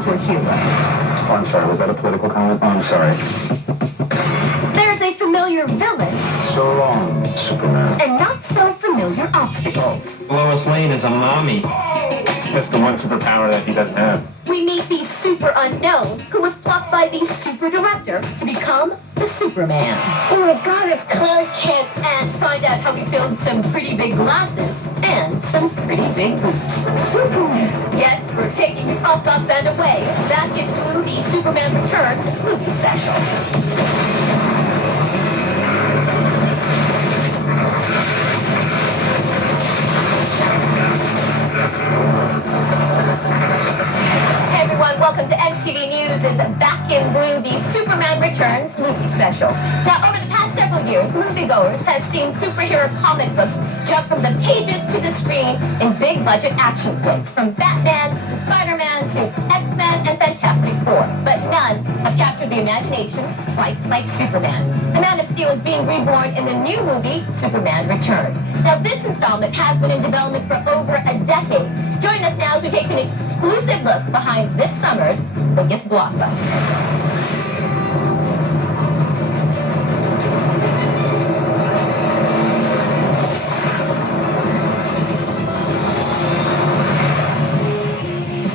superhero. Oh, I'm sorry, was that a political comment? Oh, I'm sorry. There's a familiar villain. So long, Superman. And not so familiar obstacles. Lois Lane is a mommy. That's the one superpower that he doesn't have. We meet the super unknown who was plucked by the super director to become the Superman. Oh my God, it's content. And find out how he filled some pretty big glasses and some pretty big boots. Superman. Yes, we're taking you up and away back into the Superman Returns movie special. Welcome to MTV News' Back in Blue, the Superman Returns movie special. Now, over the past several years, moviegoers have seen superhero comic books jump from the pages to the screen in big-budget action flicks, from Batman to Spider-Man to X-Men and Fantastic Four. But none have captured the imagination quite like Superman. The Man of Steel is being reborn in the new movie, Superman Returns. Now, this installment has been in development for over a decade. Join us now as we take an exclusive look behind this summer's biggest blockbuster.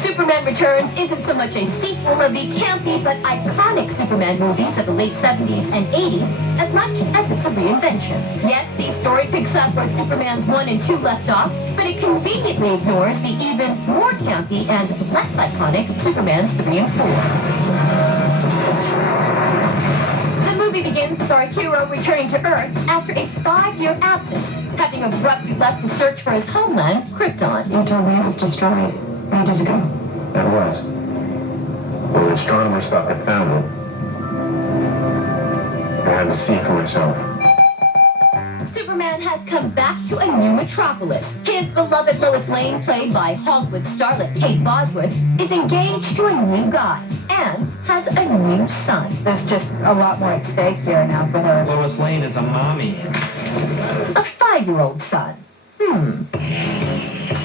Superman Returns isn't so much a sequel of the campy but iconic Superman movies of the late 70s and 80s as much as it's a reinvention. Yes, the story picks up where Superman's 1 and 2 left off, but it conveniently ignores the even more campy and less iconic Superman's 3 and 4. The movie begins with our hero returning to Earth after a 5-year absence, having abruptly left to search for his homeland, Krypton. You told me it was destroyed ages ago. It was. When the astronomers thought they found it, I had to see for myself. Superman has come back to a new metropolis. His beloved Lois Lane, played by Hollywood starlet Kate Bosworth, is engaged to a new guy and has a new son. There's just a lot more at stake here now for her. Lois Lane is a mommy. A 5-year-old son.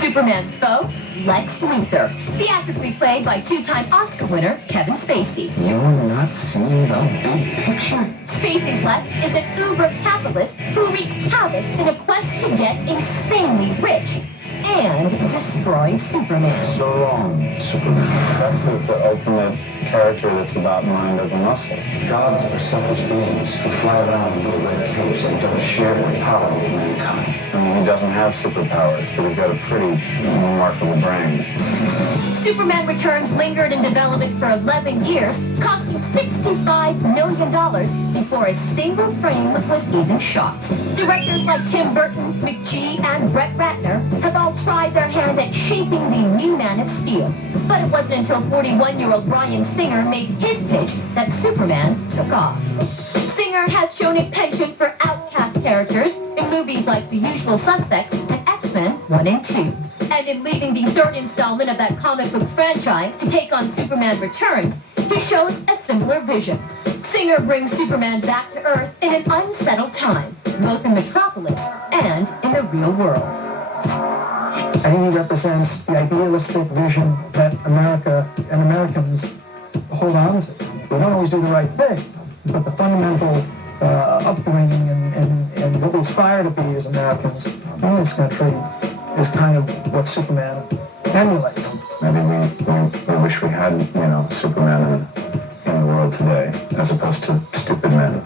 Superman's foe, Lex Luthor, theatrically played by 2-time Oscar winner Kevin Spacey. You're not seeing the big picture. Spacey's Lex is an uber-capitalist who wreaks havoc in a quest to get insanely rich and destroy Superman. So long, Superman. Lex is the ultimate character that's about mind over muscle. Gods are selfish beings who fly around in little red capes and don't share their power with mankind. I mean, he doesn't have superpowers, but he's got a pretty remarkable brain. Superman Returns lingered in development for 11 years, costing $65 million before a single frame was even shot. Directors like Tim Burton, McGee, and Brett Ratner have all tried their hand at shaping the new Man of Steel. But it wasn't until 41-year-old Bryan Singer made his pitch that Superman took off. Singer has shown a penchant for outcast characters in movies like The Usual Suspects and X-Men 1 and 2. And in leading the 3rd installment of that comic book franchise to take on Superman Returns, he shows a similar vision. Singer brings Superman back to Earth in an unsettled time, both in Metropolis and in the real world. I think he represents the idealistic vision that America and Americans hold on to. We don't always do the right thing, but the fundamental upbringing and what we aspire to be as Americans in this country is kind of what Superman emulates. Maybe we wish we had, Superman in the world today, as opposed to stupid men.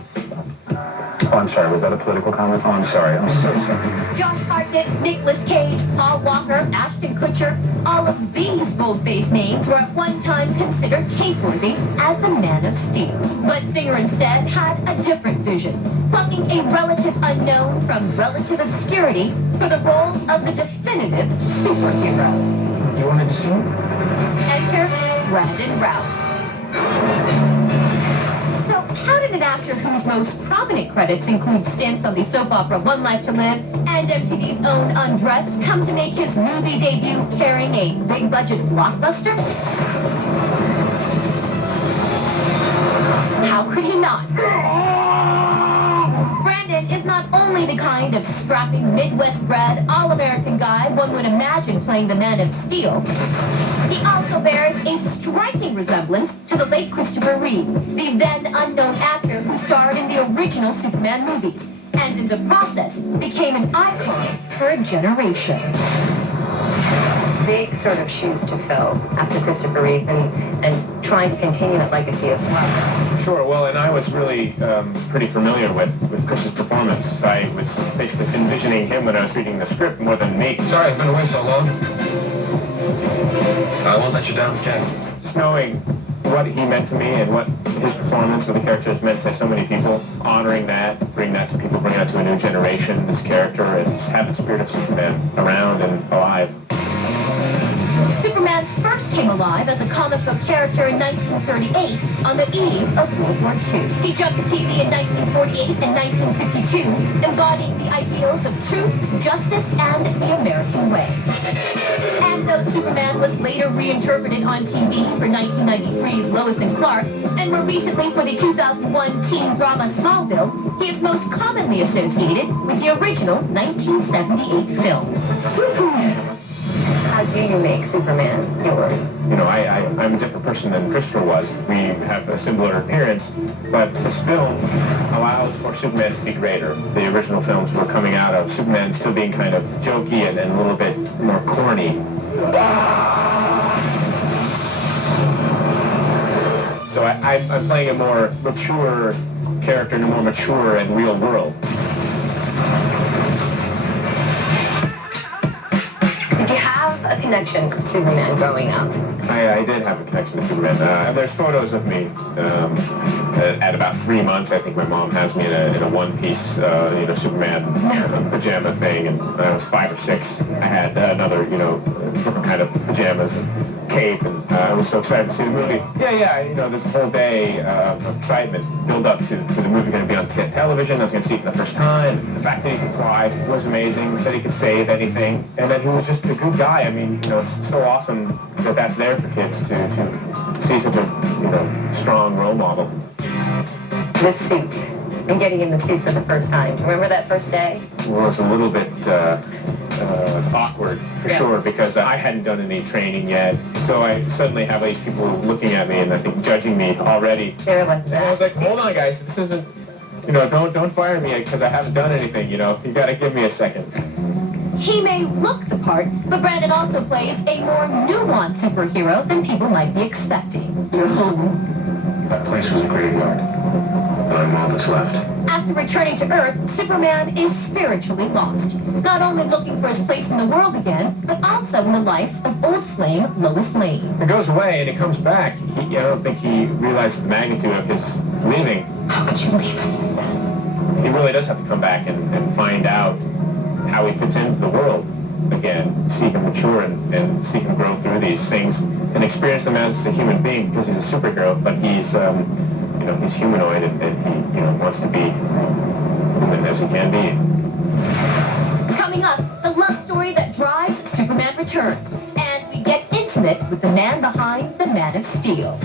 Oh, I'm sorry, was that a political comment? Oh, I'm sorry, I'm so sorry. Josh Hartnett, Nicolas Cage, Paul Walker, Ashton Kutcher, all of these bold-faced names were at one time considered tape-worthy as the Man of Steel. But Singer instead had a different vision, plucking a relative unknown from relative obscurity for the role of the definitive superhero. You wanted to see him? Enter Brandon Routh. So, how did an actor whose most prominent credits include stints on the soap opera One Life to Live and MTV's own Undressed come to make his movie debut carrying a big-budget blockbuster? How could he not? Brandon Superman is not only the kind of strapping Midwest-bred, all-American guy one would imagine playing the Man of Steel. He also bears a striking resemblance to the late Christopher Reeve, the then unknown actor who starred in the original Superman movies, and in the process became an icon for a generation. Big sort of shoes to fill after Christopher Reeve and trying to continue that legacy as well. Sure, well, and I was really pretty familiar with Chris's performance. I was basically envisioning him when I was reading the script more than me. Sorry I've been away so long. I won't let you down, Ken. Just knowing what he meant to me and what his performance of the character has meant to so many people, honoring that, bringing that to people, bringing that to a new generation, this character, and just have the spirit of Superman around and alive. Superman first came alive as a comic book character in 1938 on the eve of World War II. He jumped to TV in 1948 and 1952, embodying the ideals of truth, justice, and the American way. And though Superman was later reinterpreted on TV for 1993's Lois and Clark, and more recently for the 2001 teen drama Smallville, he is most commonly associated with the original 1978 film. Superman! How do you make Superman yours? You know, I'm a different person than Christopher was. We have a similar appearance, but this film allows for Superman to be greater. The original films were coming out of Superman still being kind of jokey and a little bit more corny. So I'm playing a more mature character in a more mature and real world. Did you have a connection to Superman growing up? I did have a connection to Superman. There's photos of me at about 3 months. I think my mom has me in a one-piece, Superman pajama thing. And when I was 5 or 6, I had another, different kind of pajamas and cape. And I was so excited to see the movie. This whole day of excitement build up to the movie going to be on television. I was going to see it for the first time. The fact that he could fly was amazing. That he could save anything, and that he was just a good guy. I mean, it's so awesome that that's there for kids to see such a strong role model. The suit. And getting in the suit for the first time. Do you remember that first day? Well, it was a little bit awkward, for sure, because I hadn't done any training yet. So I suddenly have these people looking at me and I think judging me already. They were like that. And I was like, hold on, guys, this isn't, don't fire me because I haven't done anything, you got to give me a second. He may look the part, but Brandon also plays a more nuanced superhero than people might be expecting. Your home. That place was a graveyard. But I'm all that's left. After returning to Earth, Superman is spiritually lost, not only looking for his place in the world again, but also in the life of old flame Lois Lane. It goes away and it comes back. I don't think he realizes the magnitude of his leaving. How could you leave us like that? He really does have to come back and find out how he fits into the world again, see him mature and see him grow through these things and experience them as a human being because he's a superhero, but he's he's humanoid and he wants to be human as he can be. Coming up, the love story that drives Superman Returns, and we get intimate with the man behind the Man of Steel.